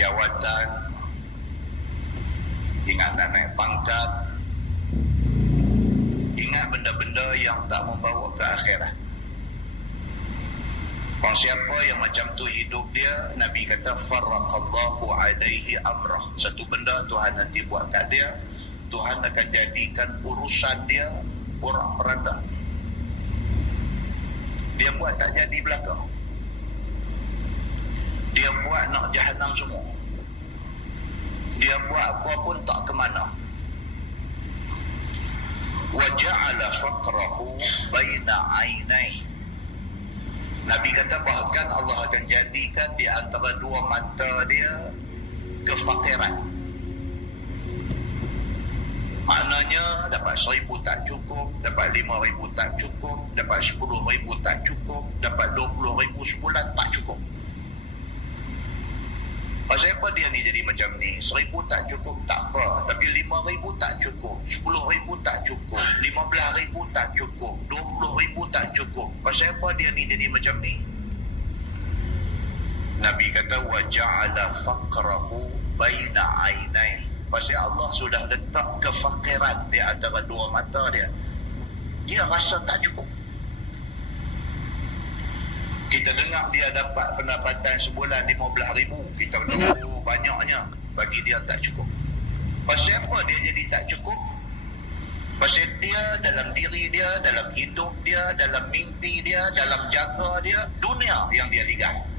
jawatan, ingat nak naik pangkat, ingat benda-benda yang tak membawa ke akhirat. Orang siapa yang macam tu hidup dia, Nabi kata farraqallahu alaihi amrah. Satu benda Tuhan nanti buat kat dia, Tuhan akan jadikan urusan dia porak-poranda. Dia buat tak jadi belakang. Dia buat nak jahanam semua. Dia buat apa pun tak ke mana. Wa ja'ala faqrahu baina 'ainai. Nabi kata bahkan Allah akan jadikan di antara dua mata dia kefakiran. Maknanya dapat 1,000 tak cukup, dapat 5,000 tak cukup, dapat 10,000 tak cukup, dapat 20,000 sebulan tak cukup. Pasal apa dia ni jadi macam ni? 1,000 tak cukup tak apa, tapi 5,000 tak cukup, 10,000 tak cukup, 15,000 tak cukup, 20,000 tak cukup. Pasal apa dia ni jadi macam ni? Nabi kata wa ja'ala faqrahu baina 'ainai. Pasal Allah sudah letak kefakiran di antara dua mata dia. Dia rasa tak cukup. Kita dengar dia dapat pendapatan sebulan 15,000. Kita kata, oh banyaknya. Bagi dia tak cukup. Pasal apa dia jadi tak cukup? Pasal dia dalam diri dia, dalam hidup dia, dalam mimpi dia, dalam jaga dia, dunia yang dia ligat.